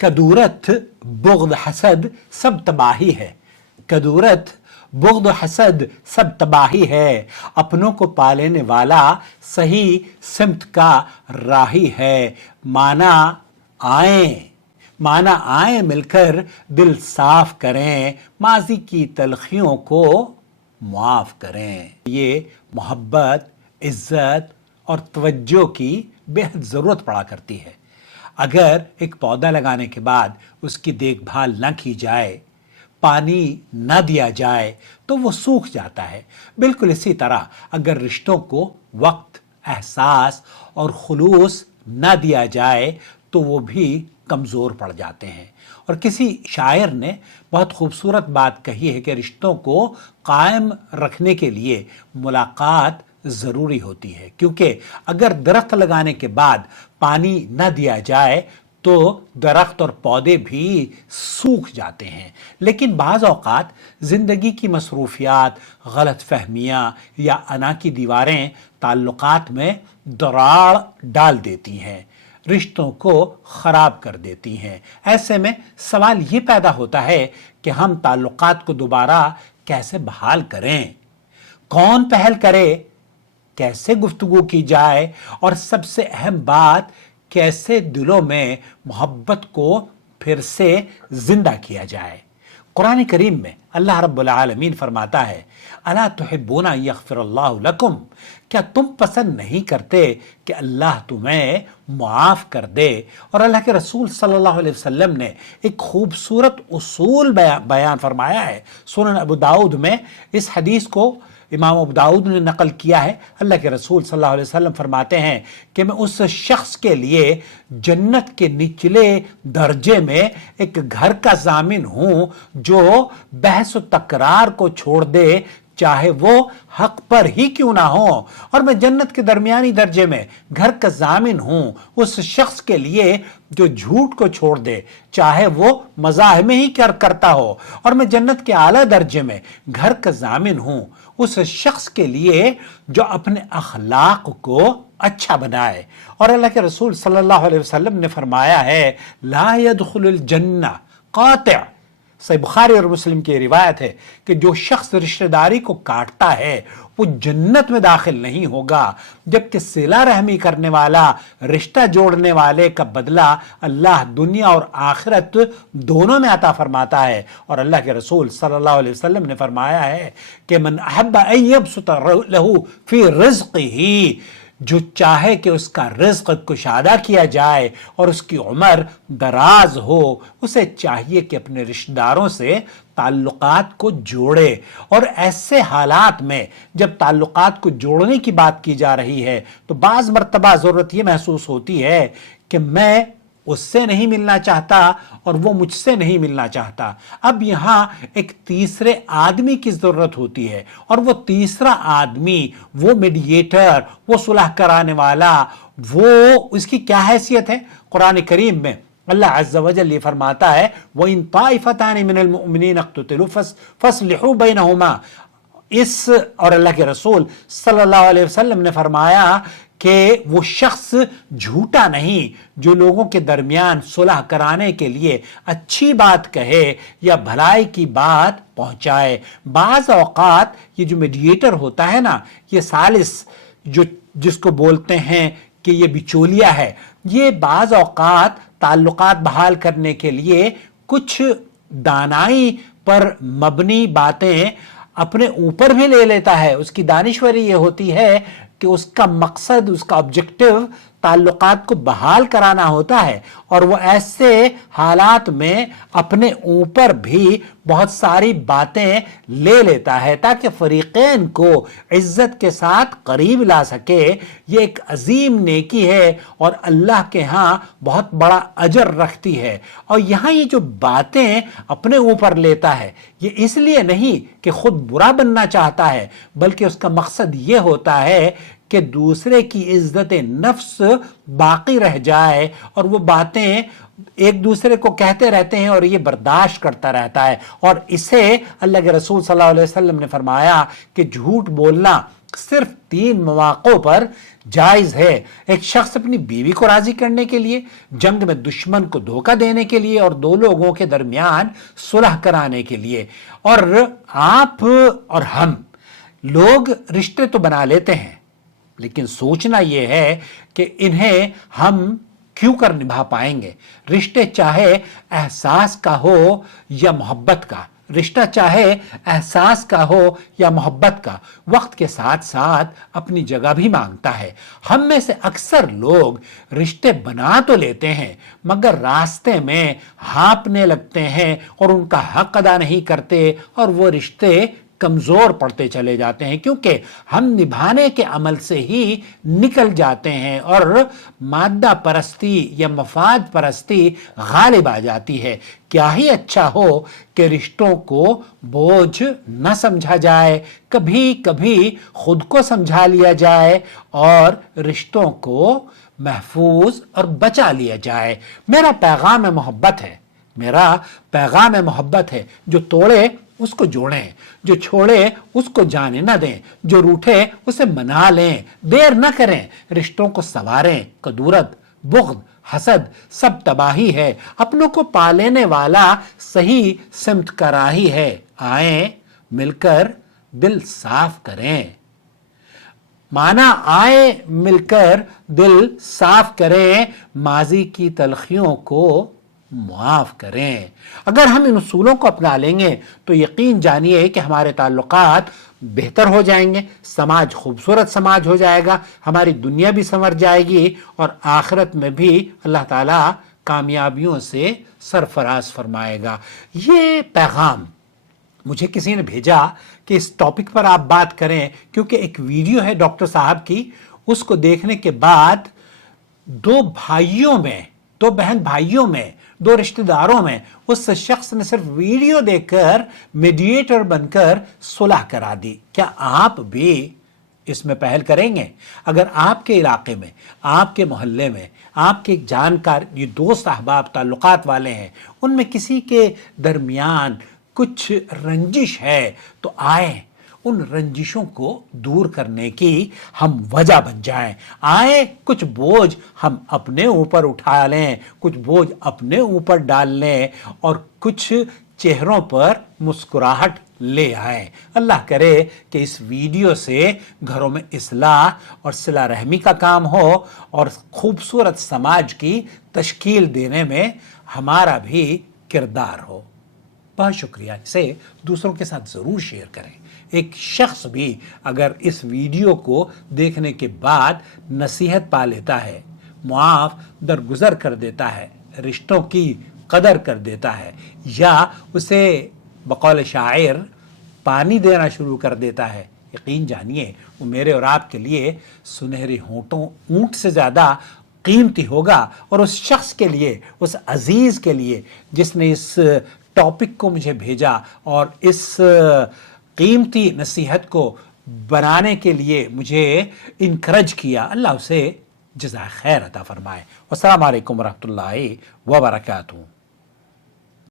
कदूरत बुग़्द हसद सब तबाही है। कदूरत बुग़्द हसद सब तबाही है, अपनों को पालेने वाला सही सिमत का राही है। माना आए मिलकर दिल साफ करें, माजी की तलखियों को मुआफ करें। ये मोहब्बत, इज्जत और तवज्जो की बेहद ज़रूरत पड़ा करती है। अगर एक पौधा लगाने के बाद उसकी देखभाल न की जाए, पानी न दिया जाए तो वो सूख जाता है। बिल्कुल इसी तरह अगर रिश्तों को वक्त, एहसास और खुलूस न दिया जाए तो वो भी कमज़ोर पड़ जाते हैं। और किसी शायर ने बहुत खूबसूरत बात कही है कि रिश्तों को कायम रखने के लिए मुलाकात ज़रूरी होती है, क्योंकि अगर दरख्त लगाने के बाद पानी न दिया जाए तो दरख्त और पौधे भी सूख जाते हैं। लेकिन बाज़ औक़ात ज़िंदगी की मसरूफियात, गलत फहमियाँ या अना की दीवारें ताल्लुकात में दरार डाल देती हैं, रिश्तों को ख़राब कर देती हैं। ऐसे में सवाल ये पैदा होता है कि हम ताल्लुकात को दोबारा कैसे बहाल करें, कौन पहल करे, कैसे गुफ्तगू की जाए और सबसे अहम बात, कैसे दिलों में मोहब्बत को फिर से जिंदा किया जाए। कुरान करीम में अल्लाह रब्बुल आलमीन फरमाता है, अला तुहिब्बूना यग़फ़िरल्लाहु लकुम, क्या तुम पसंद नहीं करते कि अल्लाह तुम्हें मुआफ़ कर दे। और अल्लाह के रसूल सल्लल्लाहु अलैहि वसल्लम ने एक खूबसूरत उसूल बयान फरमाया है। सुनन अबू दाऊद में इस हदीस को इमाम अबू दाऊद ने नकल किया है। अल्लाह के रसूल सल्लल्लाहु अलैहि वसल्लम फरमाते हैं कि मैं उस शख्स के लिए जन्नत के निचले दर्जे में एक घर का ज़ामिन हूँ जो बहस व तकरार को छोड़ दे, चाहे वो हक पर ही क्यों ना हो। और मैं जन्नत के दरमियानी दर्जे में घर का ज़ामिन हूँ उस शख्स के लिए जो झूठ को छोड़ दे, चाहे वो मज़ाह में ही करता हो। और मैं जन्नत के आला दर्जे में घर का ज़ामिन हूँ उस शख्स के लिए जो अपने अखलाक को अच्छा बनाए। और अल्लाह के रसूल सल्लल्लाहु अलैहि वसल्लम ने फरमाया है, ला यदखुलुल जन्नह काति'। सही बुखारी और मुस्लिम की रिवायत है कि जो शख्स रिश्तेदारी को काटता है वो जन्नत में दाखिल नहीं होगा, जबकि सिला रहमी करने वाला, रिश्ता जोड़ने वाले का बदला अल्लाह दुनिया और आखिरत दोनों में अता फरमाता है। और अल्लाह के रसूल सल्लल्लाहु अलैहि वसल्लम ने फरमाया है कि मन अहब्ब अन यबसुता लहू फी रिज़्क़िही, जो चाहे कि उसका रिज़्क़ कुशादा किया जाए और उसकी उम्र दराज हो, उसे चाहिए कि अपने रिश्तेदारों से ताल्लुकात को जोड़े। और ऐसे हालात में जब ताल्लुकात को जोड़ने की बात की जा रही है तो बाज़ मर्तबा ज़रूरत ये महसूस होती है कि मैं उससे नहीं मिलना चाहता और वो मुझसे नहीं मिलना चाहता। अब यहाँ एक तीसरे आदमी की ज़रूरत होती है, और वो तीसरा आदमी, वो मीडिएटर, वो सुलह कराने वाला, वो उसकी क्या हैसियत है। कुरान करीम में अल्लाह अज़्ज़ा वजल ये फरमाता है, व इन ताइफतानि मिनल मुअमिनीन इक़्ततलू फस्लिहू बैनहुमा। इस और अल्लाह के रसूल सल्लल्लाहु अलैहि वसल्लम ने फरमाया कि वो शख्स झूठा नहीं जो लोगों के दरमियान सुलह कराने के लिए अच्छी बात कहे या भलाई की बात पहुंचाए। बाज़ औक़ात ये जो मीडिएटर होता है ना, ये सालिस जिसको बोलते हैं कि ये बिचौलिया है, ये बाज़ औक़ात ताल्लुकात बहाल करने के लिए कुछ दानाई पर मबनी बातें अपने ऊपर भी ले लेता है। उसकी दानिश्वरी ये होती है कि उसका मकसद, उसका ऑब्जेक्टिव ताल्लुकात को बहाल कराना होता है, और वो ऐसे हालात में अपने ऊपर भी बहुत सारी बातें ले लेता है ताकि फरीक़ैन को इज़्ज़त के साथ करीब ला सके। ये एक अजीम नेकी है और अल्लाह के यहाँ बहुत बड़ा अजर रखती है। और यहाँ ये जो बातें अपने ऊपर लेता है, ये इसलिए नहीं कि खुद बुरा बनना चाहता है, बल्कि उसका मकसद ये होता है कि दूसरे की इज्जत नफ्स बाकी रह जाए, और वो बातें एक दूसरे को कहते रहते हैं और ये बर्दाश्त करता रहता है। और इसे अल्लाह के रसूल सल्लल्लाहु अलैहि वसल्लम ने फरमाया कि झूठ बोलना صرف 3 مواقعوں پر جائز ہے. ایک شخص اپنی بیوی کو راضی کرنے کے لیے، جنگ میں دشمن کو دھوکہ دینے کے لیے، اور 2 لوگوں کے درمیان صلح کرانے کے لیے. اور آپ اور ہم لوگ رشتے تو بنا لیتے ہیں، لیکن سوچنا یہ ہے کہ انہیں ہم کیوں کر نبھا پائیں گے. رشتے چاہے احساس کا ہو یا محبت کا، رشتہ چاہے احساس کا ہو یا محبت کا، وقت کے ساتھ ساتھ اپنی جگہ بھی مانگتا ہے. ہم میں سے اکثر لوگ رشتے بنا تو لیتے ہیں مگر راستے میں ہانپنے لگتے ہیں اور ان کا حق ادا نہیں کرتے، اور وہ رشتے کمزور پڑتے چلے جاتے ہیں کیونکہ ہم نبھانے کے عمل سے ہی نکل جاتے ہیں اور مادہ پرستی یا مفاد پرستی غالب آ جاتی ہے. کیا ہی اچھا ہو کہ رشتوں کو بوجھ نہ سمجھا جائے، کبھی کبھی خود کو سمجھا لیا جائے اور رشتوں کو محفوظ اور بچا لیا جائے. میرا پیغام محبت ہے، میرا پیغام محبت ہے. جو توڑے اس کو جوڑیں، جو چھوڑے اس کو جانے نہ دیں، جو روٹھے اسے منا لیں. دیر نہ کریں، رشتوں کو سنواریں. کدورت، بغض، حسد سب تباہی ہے. اپنوں کو پالینے والا صحیح سمت کا راہی ہے. آئیں مل کر دل صاف کریں. مانا آئیں مل کر دل صاف کریں، ماضی کی تلخیوں کو معاف کریں. اگر ہم ان اصولوں کو اپنا لیں گے تو یقین جانیے کہ ہمارے تعلقات بہتر ہو جائیں گے، سماج خوبصورت سماج ہو جائے گا، ہماری دنیا بھی سنور جائے گی اور آخرت میں بھی اللہ تعالیٰ کامیابیوں سے سرفراز فرمائے گا. یہ پیغام مجھے کسی نے بھیجا کہ اس ٹاپک پر آپ بات کریں، کیونکہ ایک ویڈیو ہے ڈاکٹر صاحب کی، اس کو دیکھنے کے بعد 2 بھائیوں میں، 2 بہن بھائیوں میں، 2 رشتہ داروں میں اس شخص نے صرف ویڈیو دیکھ کر میڈیٹر بن کر صلح کرا دی. کیا آپ بھی اس میں پہل کریں گے؟ اگر آپ کے علاقے میں، آپ کے محلے میں، آپ کے ایک جانکار، یہ دوست احباب تعلقات والے ہیں، ان میں کسی کے درمیان کچھ رنجش ہے تو آئیں ان رنجشوں کو دور کرنے کی ہم وجہ بن جائیں. آئیں کچھ بوجھ ہم اپنے اوپر اٹھا لیں، کچھ بوجھ اپنے اوپر ڈال لیں اور کچھ چہروں پر مسکراہٹ لے آئیں. اللہ کرے کہ اس ویڈیو سے گھروں میں اصلاح اور صلہ رحمی کا کام ہو اور خوبصورت سماج کی تشکیل دینے میں ہمارا بھی کردار ہو. بہت شکریہ. اسے دوسروں کے ساتھ ضرور شیئر کریں. ایک شخص بھی اگر اس ویڈیو کو دیکھنے کے بعد نصیحت پا لیتا ہے، معاف درگزر کر دیتا ہے، رشتوں کی قدر کر دیتا ہے، یا اسے بقول شاعر پانی دینا شروع کر دیتا ہے، یقین جانیے وہ میرے اور آپ کے لیے سنہری ہونٹوں اونٹ سے زیادہ قیمتی ہوگا. اور اس شخص کے لیے، اس عزیز کے لیے جس نے اس ٹاپک کو مجھے بھیجا اور اس قیمتی نصیحت کو بنانے کے لیے مجھے انکرج کیا، اللہ اسے جزائے خیر عطا فرمائے. والسلام علیکم ورحمۃ اللہ وبرکاتہ.